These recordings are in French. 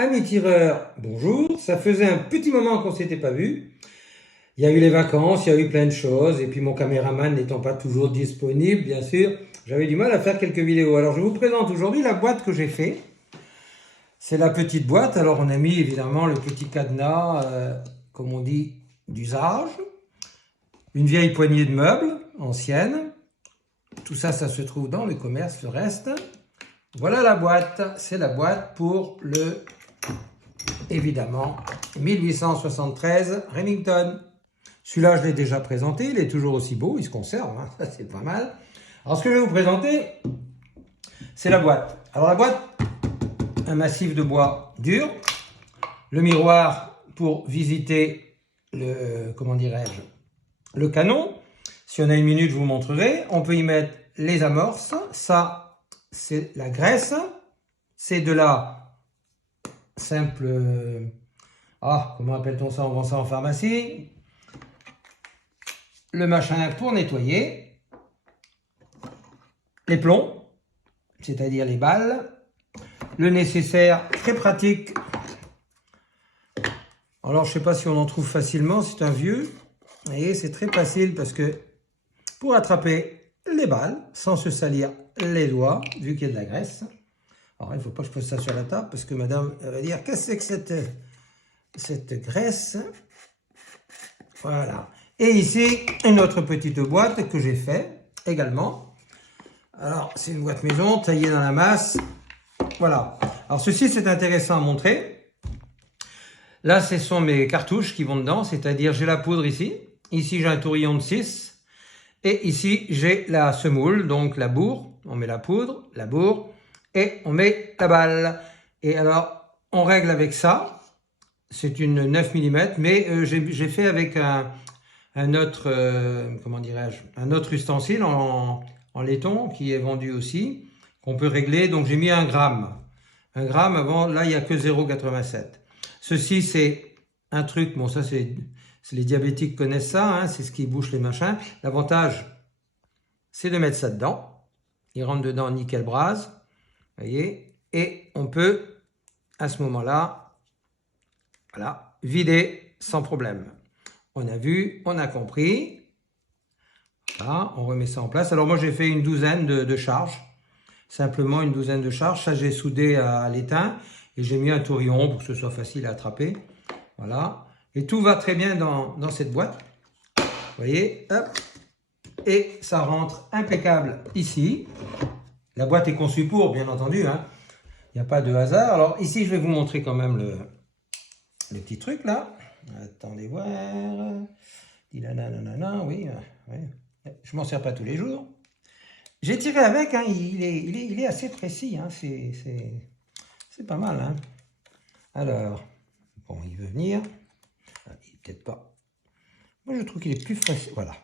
Amis tireurs, bonjour. Ça faisait un petit moment qu'on ne s'était pas vu. Il y a eu les vacances, il y a eu plein de choses. Et puis mon caméraman n'étant pas toujours disponible, bien sûr, j'avais du mal à faire quelques vidéos. Alors je vous présente aujourd'hui la boîte que j'ai fait. C'est la petite boîte. Alors on a mis évidemment le petit cadenas, comme on dit, d'usage. Une vieille poignée de meubles, ancienne. Tout ça, ça se trouve dans le commerce, le reste. Voilà la boîte. C'est la boîte pour le... évidemment, 1873 Remington. Celui-là, je l'ai déjà présenté, il est toujours aussi beau, il se conserve, hein, ça c'est pas mal. Alors ce que je vais vous présenter, c'est la boîte. Alors la boîte, un massif de bois dur, le miroir pour visiter le, comment dirais-je, le canon. Si on a une minute, je vous montrerai. On peut y mettre les amorces, ça c'est la graisse, c'est de la simple, comment appelle-t-on ça? On vend ça en pharmacie. Le machin pour nettoyer. Les plombs, c'est-à-dire les balles. Le nécessaire, très pratique. Alors, je ne sais pas si on en trouve facilement, c'est un vieux. Vous voyez, c'est très facile parce que pour attraper les balles, sans se salir les doigts, vu qu'il y a de la graisse. Alors, il ne faut pas que je pose ça sur la table parce que madame va dire qu'est-ce que c'est que cette graisse. Voilà. Et ici, une autre petite boîte que j'ai fait également. Alors, c'est une boîte maison taillée dans la masse. Voilà. Alors, ceci, c'est intéressant à montrer. Là, ce sont mes cartouches qui vont dedans, c'est-à-dire j'ai la poudre ici. Ici, j'ai un tourillon de 6. Et ici, j'ai la semoule, donc la bourre. On met la poudre, la bourre. Et on met la balle. Et alors, on règle avec ça. C'est une 9 mm, mais j'ai fait avec un autre, comment dirais-je, un autre ustensile en laiton qui est vendu aussi, qu'on peut régler. Donc j'ai mis 1 gramme. 1 gramme avant, là il n'y a que 0,87. Ceci c'est un truc, bon ça c'est les diabétiques connaissent ça, hein, c'est ce qui bouche les machins. L'avantage c'est de mettre ça dedans. Il rentre dedans nickel brase. Voyez, et on peut à ce moment-là, voilà, vider sans problème. On a vu, on a compris. Voilà, on remet ça en place. Alors moi j'ai fait une douzaine de charges, simplement une douzaine de charges. Ça j'ai soudé à l'étain et j'ai mis un tourillon pour que ce soit facile à attraper. Voilà, et tout va très bien dans cette boîte. Vous voyez, hop, et ça rentre impeccable ici. La boîte est conçue pour, bien entendu, hein. Il n'y a pas de hasard. Alors ici, je vais vous montrer quand même le petit truc là. Attendez voir. Oui, oui. Je m'en sers pas tous les jours. J'ai tiré avec, hein. Il est assez précis, hein. C'est pas mal, hein. Alors, bon, il veut venir. Il peut-être pas. Moi, je trouve qu'il est plus facile. Voilà.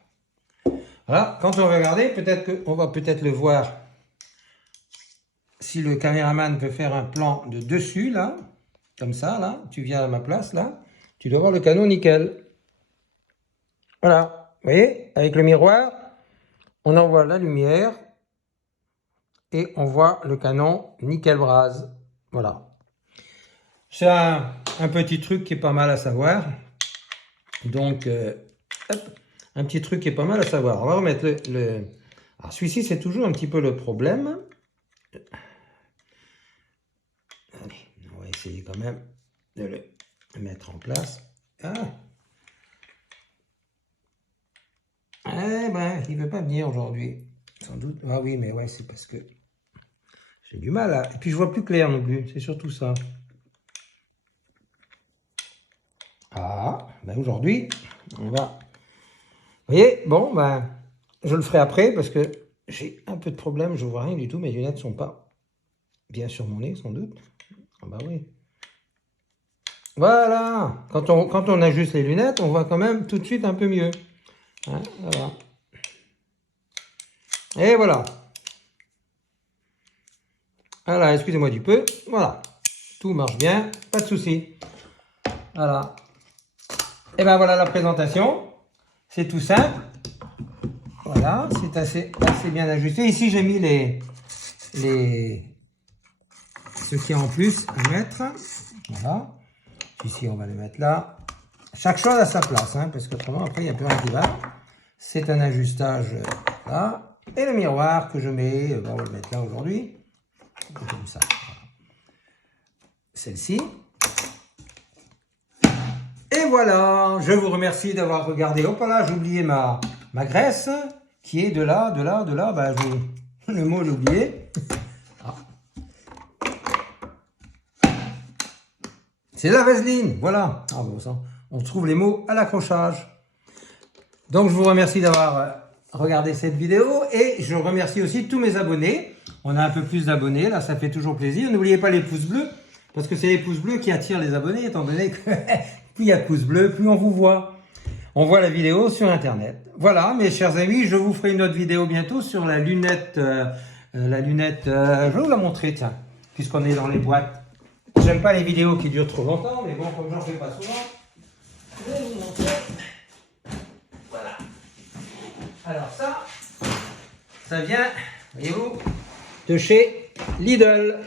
Voilà. Quand on va regarder, peut-être qu'on va peut-être le voir. Si le caméraman peut faire un plan de dessus, là, comme ça, là, tu viens à ma place, là, tu dois voir le canon nickel. Voilà, vous voyez, avec le miroir, on envoie la lumière et on voit le canon nickel brase. Voilà. C'est un petit truc qui est pas mal à savoir. Donc, hop, un petit truc qui est pas mal à savoir. On va remettre le... Alors, celui-ci, c'est toujours un petit peu le problème. Allez, on va essayer quand même de le mettre en place. Ah. Eh ben, il ne veut pas venir aujourd'hui, sans doute. Ah oui, mais ouais, c'est parce que j'ai du mal à... Et puis je vois plus clair non plus, c'est surtout ça. Ah, ben aujourd'hui, on va... Vous voyez, bon, ben, je le ferai après parce que j'ai un peu de problème, je ne vois rien du tout, mes lunettes ne sont pas bien sur mon nez, sans doute. Ah bah oui. Voilà, quand on ajuste les lunettes, on voit quand même tout de suite un peu mieux. Hein, voilà. Et voilà. Voilà, excusez-moi du peu. Voilà. Tout marche bien, pas de souci. Voilà. Et ben voilà la présentation. C'est tout simple. Voilà, c'est assez bien ajusté. Ici, j'ai mis ce qu'il y a en plus à mettre. Voilà. Ici, on va le mettre là. Chaque chose à sa place, hein, parce qu'autrement, après, il n'y a plus rien qui va. C'est un ajustage là. Et le miroir que je mets, on va le mettre là aujourd'hui. Comme ça. Voilà. Celle-ci. Et voilà, je vous remercie d'avoir regardé. Hop là, j'ai oublié ma graisse qui est de là. Bah, le mot, j'ai oublié. Ah. C'est la vaseline, voilà. Ah, bon, ça, on trouve les mots à l'accrochage. Donc, je vous remercie d'avoir regardé cette vidéo et je remercie aussi tous mes abonnés. On a un peu plus d'abonnés, là, ça fait toujours plaisir. N'oubliez pas les pouces bleus, parce que c'est les pouces bleus qui attirent les abonnés, étant donné que plus il y a de pouces bleus, plus on vous voit. On voit la vidéo sur Internet. Voilà, mes chers amis, je vous ferai une autre vidéo bientôt sur la lunette. Je vais vous la montrer, tiens, puisqu'on est dans les boîtes. J'aime pas les vidéos qui durent trop longtemps, mais bon, comme j'en fais pas souvent, je vais vous montrer. Voilà. Alors ça vient, voyez-vous, de chez Lidl.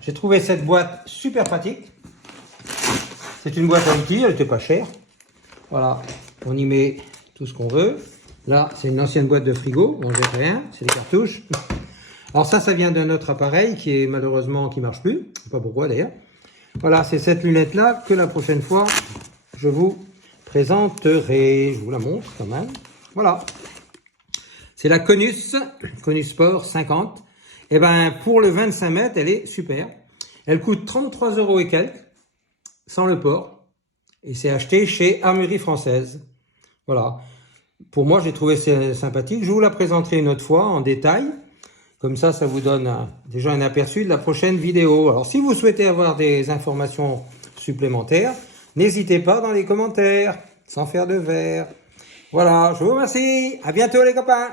J'ai trouvé cette boîte super pratique. C'est une boîte à outils, elle n'était pas chère. Voilà, on y met tout ce qu'on veut. Là, c'est une ancienne boîte de frigo, on ne jette rien, c'est des cartouches. Alors ça vient d'un autre appareil qui est malheureusement qui marche plus. Je ne sais pas pourquoi d'ailleurs. Voilà, c'est cette lunette-là que la prochaine fois, je vous présenterai. Je vous la montre quand même. Voilà. C'est la Conus Sport 50. Et ben pour le 25 mètres, elle est super. Elle coûte 33 € et quelques, sans le port. Et c'est acheté chez Armurerie Française. Voilà. Pour moi, j'ai trouvé ça sympathique. Je vous la présenterai une autre fois en détail. Comme ça vous donne déjà un aperçu de la prochaine vidéo. Alors, si vous souhaitez avoir des informations supplémentaires, n'hésitez pas dans les commentaires, sans faire de verre. Voilà, je vous remercie. À bientôt les copains.